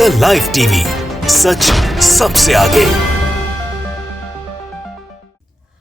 The live TV, सच सबसे आगे।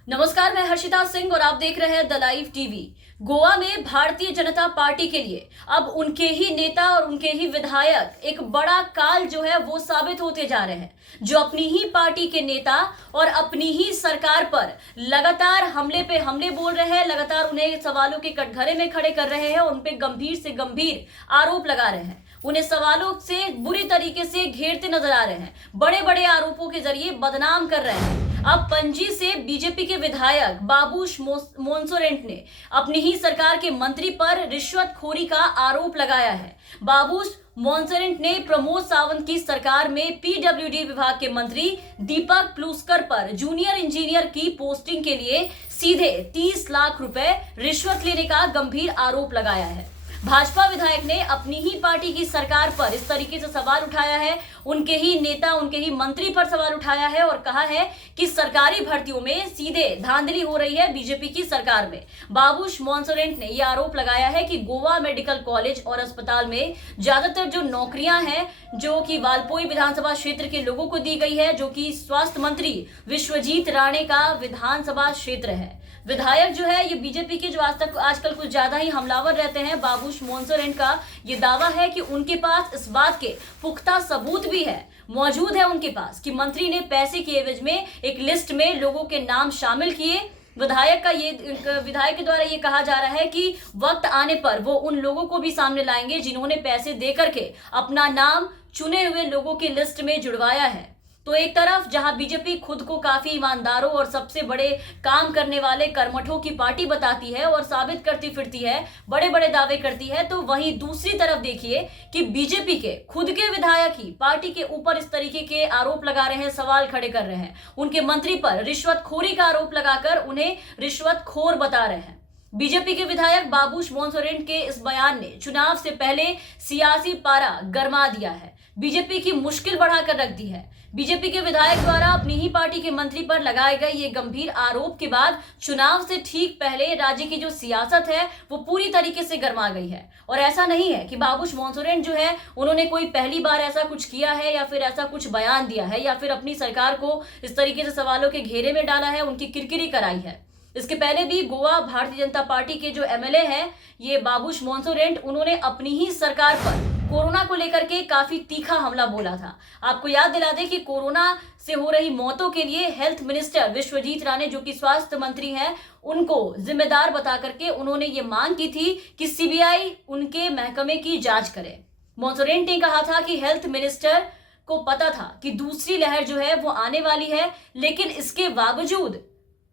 नमस्कार, मैं हर्षिता सिंह और आप देख रहे हैं द लाइव टीवी। गोवा में भारतीय जनता पार्टी के लिए अब उनके ही नेता और उनके ही विधायक एक बड़ा काल जो है वो साबित होते जा रहे हैं, जो अपनी ही पार्टी के नेता और अपनी ही सरकार पर लगातार हमले पे हमले बोल रहे हैं, लगातार उन्हें सवालों के कटघरे में खड़े कर रहे हैं, उन पे गंभीर से गंभीर आरोप लगा रहे हैं, उन्हें सवालों से बुरी तरीके से घेरते नजर आ रहे हैं, बड़े बड़े आरोपों के जरिए बदनाम कर रहे हैं। अब पणजी से बीजेपी के विधायक बाबूश मोन्सोरेंट ने अपनी ही सरकार के मंत्री पर रिश्वतखोरी का आरोप लगाया है। बाबूश मोन्सोरेंट ने प्रमोद सावंत की सरकार में पीडब्ल्यूडी विभाग के मंत्री दीपक प्लूस्कर पर जूनियर इंजीनियर की पोस्टिंग के लिए सीधे 30 लाख रुपए रिश्वत लेने का गंभीर आरोप लगाया है। भाजपा विधायक ने अपनी ही पार्टी की सरकार पर इस तरीके से सवाल उठाया है, उनके ही नेता उनके ही मंत्री पर सवाल उठाया है और कहा है कि सरकारी भर्तियों में सीधे धांधली हो रही है बीजेपी की सरकार में। बाबूश मोन्सोरेंट ने यह आरोप लगाया है कि गोवा मेडिकल कॉलेज और अस्पताल में ज्यादातर जो नौकरियां हैं जो कि वालपोई विधानसभा क्षेत्र के लोगों को दी गई है, जो कि स्वास्थ्य मंत्री विश्वजीत राणे का विधानसभा क्षेत्र है। विधायक जो है ये बीजेपी के जो आजकल कुछ ज्यादा ही हमलावर रहते हैं, बाबूश मोन्सोरेंट का ये दावा है कि उनके पास इस बात के पुख्ता सबूत भी है, मौजूद है उनके पास कि मंत्री ने पैसे के एवज में एक लिस्ट में लोगों के नाम शामिल किए। विधायक के द्वारा ये कहा जा रहा है कि वक्त आने पर वो उन लोगों को भी सामने लाएंगे जिन्होंने पैसे दे करके अपना नाम चुने हुए लोगों की लिस्ट में जुड़वाया है। तो एक तरफ जहां बीजेपी खुद को काफी ईमानदारों और सबसे बड़े काम करने वाले कर्मठों की पार्टी बताती है और साबित करती फिरती है, बड़े बड़े दावे करती है, तो वहीं दूसरी तरफ देखिए कि बीजेपी के खुद के विधायक ही पार्टी के ऊपर इस तरीके के आरोप लगा रहे हैं, सवाल खड़े कर रहे हैं, उनके मंत्री पर रिश्वतखोरी का आरोप लगाकर उन्हें रिश्वतखोर बता रहे हैं। बीजेपी के विधायक बाबूश मोन्सोरेंट के इस बयान ने चुनाव से पहले सियासी पारा गरमा दिया है, बीजेपी की मुश्किल बढ़ाकर रख दी है। बीजेपी के विधायक द्वारा अपनी ही पार्टी के मंत्री पर लगाए गए ये गंभीर आरोप के बाद चुनाव से ठीक पहले राज्य की जो सियासत है वो पूरी तरीके से गरमा गई है। और ऐसा नहीं है कि बाबूश मोन्सोरेंट जो है उन्होंने कोई पहली बार ऐसा कुछ किया है या फिर ऐसा कुछ बयान दिया है या फिर अपनी सरकार को इस तरीके से सवालों के घेरे में डाला है, उनकी किरकिरी कराई है। इसके पहले भी गोवा भारतीय जनता पार्टी के जो एमएलए हैं ये बाबूश मोन्सोरेंट, उन्होंने अपनी ही सरकार पर कोरोना को लेकर के काफी तीखा हमला बोला था। आपको याद दिला दें कि कोरोना से हो रही मौतों के लिए हेल्थ मिनिस्टर विश्वजीत राणे जो कि स्वास्थ्य मंत्री हैं उनको जिम्मेदार बता करके उन्होंने ये मांग की थी कि सीबीआई उनके महकमे की जांच करे। मोन्सोरेंट ने कहा था कि हेल्थ मिनिस्टर को पता था कि दूसरी लहर जो है वो आने वाली है, लेकिन इसके बावजूद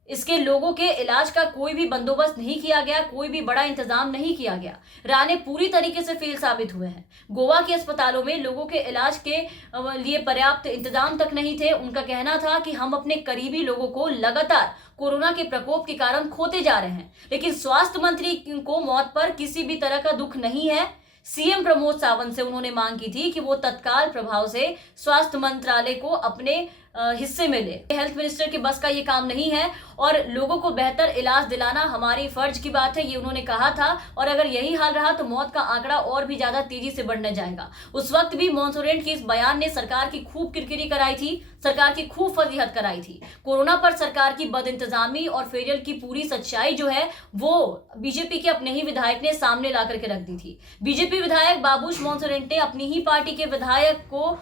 इसके लोगों के इलाज का कोई भी बंदोबस्त नहीं किया गया, कोई भी बड़ा इंतजाम नहीं किया गया। राणे पूरी तरीके से फेल साबित हुए हैं। गोवा के अस्पतालों में लोगों के इलाज के लिए पर्याप्त इंतजाम तक नहीं थे। उनका कहना था कि हम अपने करीबी लोगों को लगातार कोरोना के प्रकोप के कारण खोते जा रहे हैं, लेकिन स्वास्थ्य मंत्री को मौत पर किसी भी तरह का दुख नहीं है। सीएम प्रमोद सावंत से उन्होंने मांग की थी कि वो तत्काल प्रभाव से स्वास्थ्य मंत्रालय को अपने हिस्से में ले। हेल्थ मिनिस्टर के बस का ये काम नहीं है और लोगों को बेहतर इलाज दिलाना हमारी फर्ज की बात है, ये उन्होंने कहा था। और अगर यही हाल रहा तो मौत का आंकड़ा और भी ज्यादा तेजी से बढ़ने जाएगा। उस वक्त भी मोन्सोरेंट के इस बयान ने सरकार की खूब किरकिरी कराई थी, सरकार की खूब फजीहत कराई थी। कोरोना पर सरकार की बदइंतजामी और फेलियर की पूरी सच्चाई जो है वो बीजेपी के अपने ही विधायक ने सामने ला करके रख दी थी। बीजेपी विधायक बाबूश मोन्सोरेंट ने अपनी ही पार्टी के विधायक को,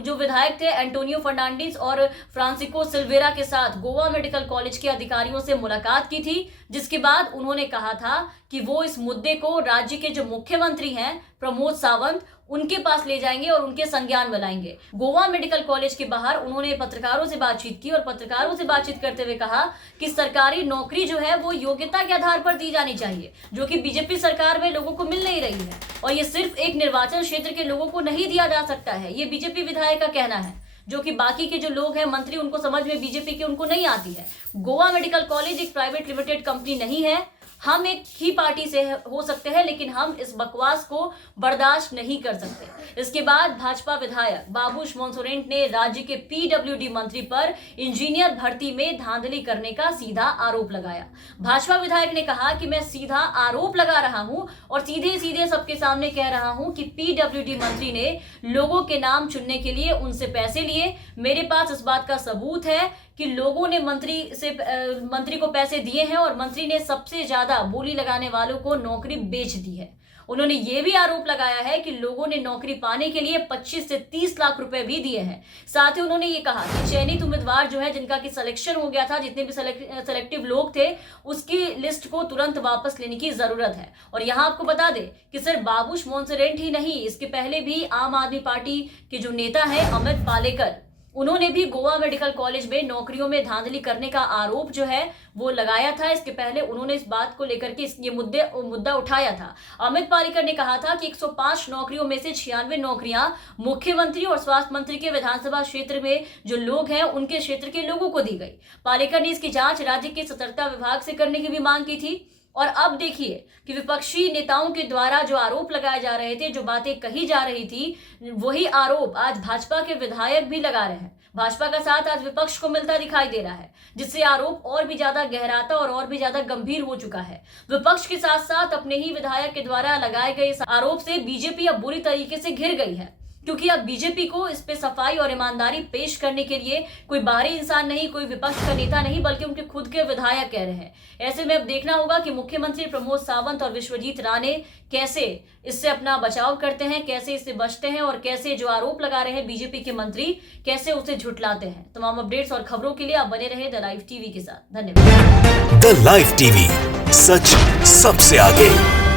जो विधायक थे एंटोनियो फर्नांडिस और फ्रांसिस्को सिल्वेरा के साथ गोवा मेडिकल कॉलेज के अधिकारियों से मुलाकात की थी, जिसके बाद उन्होंने कहा था कि वो इस मुद्दे को राज्य के जो मुख्यमंत्री हैं प्रमोद सावंत उनके पास ले जाएंगे और उनके संज्ञान में लाएंगे। गोवा मेडिकल कॉलेज के बाहर उन्होंने पत्रकारों से बातचीत की और पत्रकारों से बातचीत करते हुए कहा कि सरकारी नौकरी जो है वो योग्यता के आधार पर दी जानी चाहिए, जो कि बीजेपी सरकार में लोगों को मिल नहीं रही है। और ये सिर्फ एक निर्वाचन क्षेत्र के लोगों को नहीं दिया जा सकता है, ये बीजेपी विधायक का कहना है, जो कि बाकी के जो लोग हैं मंत्री उनको समझ में बीजेपी के उनको नहीं आती है। गोवा मेडिकल कॉलेज एक प्राइवेट लिमिटेड कंपनी नहीं है। हम एक ही पार्टी से हो सकते हैं, लेकिन हम इस बकवास को बर्दाश्त नहीं कर सकते। इसके बाद भाजपा विधायक बाबूश मोन्सोरेंट ने राज्य के पीडब्ल्यूडी मंत्री पर इंजीनियर भर्ती में धांधली करने का सीधा आरोप लगाया। भाजपा विधायक ने कहा कि मैं सीधा आरोप लगा रहा हूं और सीधे सीधे सबके सामने कह रहा हूं कि पीडब्ल्यूडी मंत्री ने लोगों के नाम चुनने के लिए उनसे पैसे लिए। मेरे पास इस बात का सबूत है कि लोगों ने मंत्री को पैसे दिए हैं और मंत्री ने सबसे ज्यादा बोली लगाने वालों को नौकरी बेच दी है। उन्होंने ये भी आरोप लगाया है कि लोगों ने नौकरी पाने के लिए 25 से 30 लाख रुपए भी दिए हैं। साथ ही उन्होंने ये कहा कि चयनित उम्मीदवार जो है, जिनका कि सिलेक्शन हो गया था, जितने भी सेलेक्टिव लोग थे, उसकी लिस्ट को तुरंत वापस लेने की जरूरत है। और यहाँ आपको बता दें कि सिर्फ बाबूश मोन्सोरेंट ही नहीं, इसके पहले भी आम आदमी पार्टी के जो नेता है अमित पालेकर, उन्होंने भी गोवा मेडिकल कॉलेज में नौकरियों में धांधली करने का आरोप जो है वो लगाया था। इसके पहले उन्होंने इस बात को लेकर के ये मुद्दा उठाया था। अमित पालेकर ने कहा था कि 105 नौकरियों में से 96 नौकरियां मुख्यमंत्री और स्वास्थ्य मंत्री के विधानसभा क्षेत्र में जो लोग हैं उनके क्षेत्र के लोगों को दी गई। पालेकर ने इसकी जांच राज्य के सतर्कता विभाग से करने की भी मांग की थी। और अब देखिए कि विपक्षी नेताओं के द्वारा जो आरोप लगाए जा रहे थे, जो बातें कही जा रही थी, वही आरोप आज भाजपा के विधायक भी लगा रहे हैं। भाजपा का साथ आज विपक्ष को मिलता दिखाई दे रहा है, जिससे आरोप और भी ज्यादा गहराता और भी ज्यादा गंभीर हो चुका है। विपक्ष के साथ साथ अपने ही विधायक के द्वारा लगाए गए इस आरोप से बीजेपी अब बुरी तरीके से घिर गई है, क्योंकि अब बीजेपी को इस पे सफाई और ईमानदारी पेश करने के लिए कोई बाहरी इंसान नहीं, कोई विपक्ष का नेता नहीं, बल्कि उनके खुद के विधायक कह रहे हैं। ऐसे में अब देखना होगा कि मुख्यमंत्री प्रमोद सावंत और विश्वजीत राणे कैसे इससे अपना बचाव करते हैं, कैसे इससे बचते हैं और कैसे जो आरोप लगा रहे हैं बीजेपी के मंत्री, कैसे उसे झुठलाते हैं। तमाम अपडेट्स और खबरों के लिए आप बने रहे द लाइव टीवी के साथ। धन्यवाद। द लाइव टीवी, सच सबसे आगे।